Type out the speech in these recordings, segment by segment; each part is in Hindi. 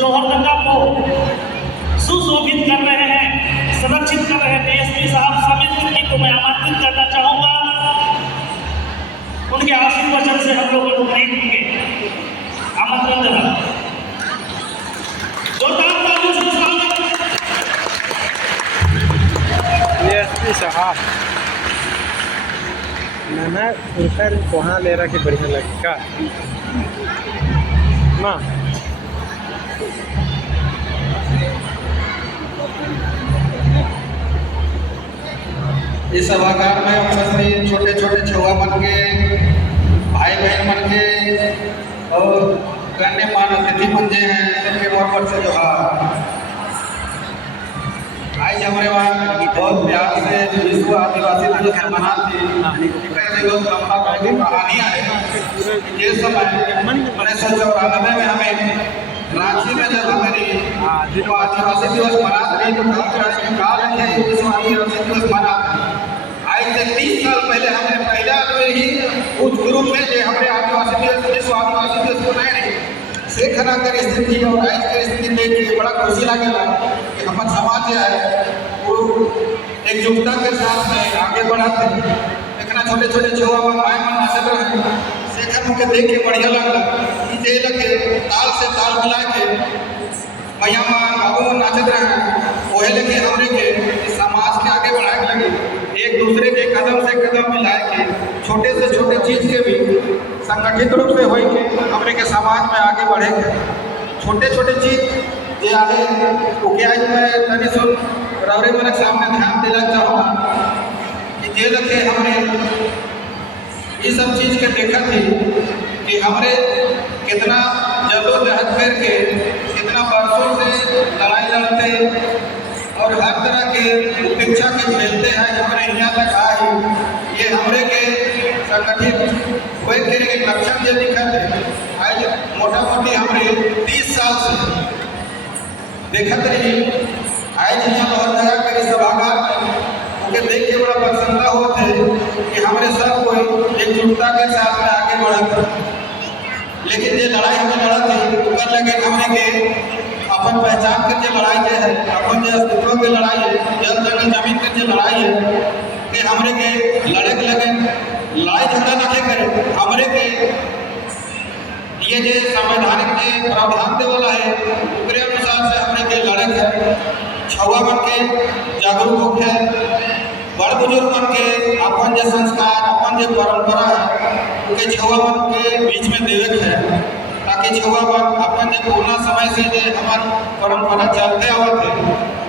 लोहरदंगा को सुशोभित कर रहे हैं, संरक्षित कर रहे हैं डीएसपी साहब समित जी को मैं आमंत्रित करना चाहूंगा। उनके आशीर्वचन से हम लोग उपनीत होंगे। आमंत्रण देना डीएसपी साहब मैंने उनका वहाँ ले रहा कि बढ़िया लगेगा माँ। इस सभागार में उपस्थित छोटे छोटे छुआ बन के भाई बहन बन के और गण्यमान्य अतिथि बन गए हैं, सबके मोहब्बत से जोहार। आज हमारे वहाँ बहुत प्यार से विश्व आदिवासी दिवस मनाते लंबा कहानियाँ है। ये समय 1994 में हमें रांची में जब हमारी आदिवासी दिवस मनाते रही तो काल है विश्व आदिवासी दिवस मनाते। आज से 30 साल पहले हमने पहला ही उस ग्रुप में जो हमारे आदिवासी दिवस विश्व आदिवासी दिवस मनाए रहे से खरा कर स्थिति और आज की स्थिति देख के बड़ा खुशी लगेगा कि हमारा समाज जो है वो एकजुटता के साथ में आगे बढ़ाते हैं। देखना छोटे छोटे छुआ भाई मन नाचत रहे शेखर मुझे देख के बढ़िया लगता जे लगे ताल से ताल मिला के भैया माँ बाबू नाचत रहे वही लगे हमने के समाज के आगे बढ़ाए लगे एक दूसरे के कदम से कदम मिलाए के छोटे से छोटे चीज के भी संगठित रूप से हो के हमने के समाज में आगे बढ़ेंगे। छोटे छोटे चीज ये आगे ओके आज मैं तनी सुन रवरे मन के सामने ध्यान दिला चाहूँगा कि जे लगे हमने ये सब चीज के देखा थी कि हमरे कितना जद्दोजहद करके कितना वर्षों से लड़ाई लड़ते और हर तरह के उपेक्षा के झेलते हैं हमारे यहाँ तक आए। ये हमरे के संगठित हुए के लक्षण जो दिखा थे आज मोटा मोटी हमरे 30 साल से देखत रही। आज यहाँ लोहरदंगा के सभागार में उनके देख के बड़ा प्रसन्नता होते कि हमारे सब कोई एकजुटता के साथ में आगे बढ़ते। लेकिन ये लड़ाई हमें लड़ा थी ऊपर लगे हमने के अपन पहचान कर जो लड़ाई के है अपन जो अस्तित्व की लड़ाई है जल जंगल जमीन कर जो लड़ाई है कि हमरे के लड़े के लगे लड़ाई झगड़ा नहीं करे हमरे के ये जो संवैधानिक के प्रावधान दे वाला है उसके अनुसार से हमरे के लड़े है छुआ बन के जागरूक होके बड़ बुजुर्ग बन के अपन जो संस्कार अपन जो परंपरा है उनके छुआ बन के बीच में देवे है। ताकि छुआ बात अपन जब पुराना समय से जो हमार परंपरा चलते आवत है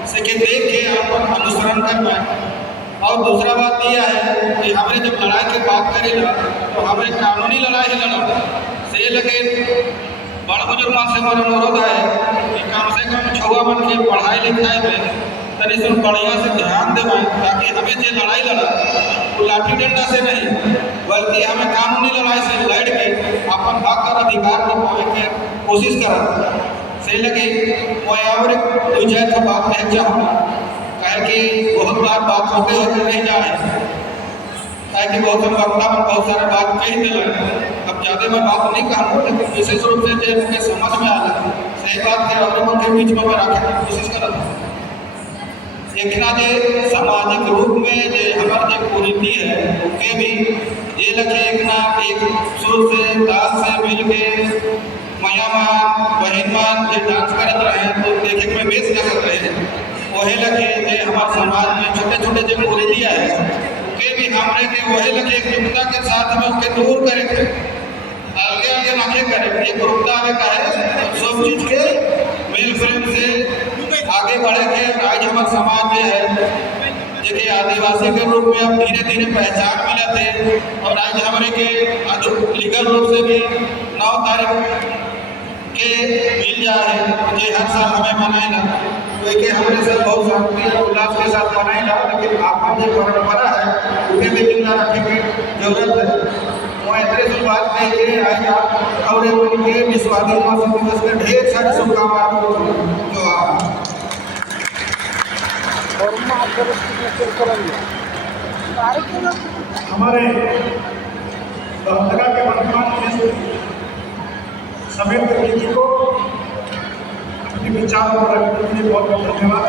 से के देख के अपन अनुसरण कर पाए। और दूसरा बात यह है कि हमें जब लड़ाई की बात करेगा तो हमें कानूनी लड़ाई ही लड़ा से लगे बड़ बुजुर्ग मान से हमारा अनुरोध है कि कम से कम छुआ मन के पढ़ाई लिखाई में तनि सुन बढ़िया से ध्यान देवें, ताकि हमें जो लड़ाई लड़ा वो लाठी डंडा से नहीं बल्कि हमें कानूनी लड़ाई से लड़ के अपन हक और अधिकार को पावे के कोशिश करा से लगे। और दो चार बात कह चाहूँगा कहे कि बहुत बात होते होते नहीं जाए, कहे कि बहुत वक्ता में बहुत सारे बात कह दिल। अब ज़्यादा मैं बात नहीं कहूँ, लेकिन विशेष रूप से जो मुझे समझ में आया सही बात के और उनके बीच में मैं रखने की कोशिश कर रहा हूँ। एकना जो सामाजिक रूप में जो हमारे जो कुरीति है उनके भी ये लगे एकना एक सुर से दास से मिल के मैया मान बहन मान जो डांस करत रहे तो देखे में बेस लगत रहे वही लगे जो हमारे समाज में छोटे छोटे जो कुरीतियाँ है उनके भी हमरे के वही लगे एकजुटता के साथ में उनके दूर करे आगे आगे नाखे करे एक रूपता में कहे सब चीज के मेल प्रेम से आगे बढ़े के। आज हमारे समाज जो है जैसे आदिवासी के रूप में अब धीरे धीरे पहचान मिला थे और आज हमारे के लीगल रूप से भी 9 तारीख के मिल जाए जो हर साल हमें मनाएगा तो एक हमारे साथ बहुत शांति और उल्लास के साथ मनाएगा, लेकिन आपका जो परंपरा है उन्हें भी जिंदा रखने की जरूरत है। वो इतने से बात कही कि आज आप और उनके विश्व आदिवासी दिवस में ढेर सारी शुभकामनाएं जो आप हमारे दफ्तर के वर्तमान समेत जी को अपने विचारों को रखने के लिए बहुत बहुत धन्यवाद।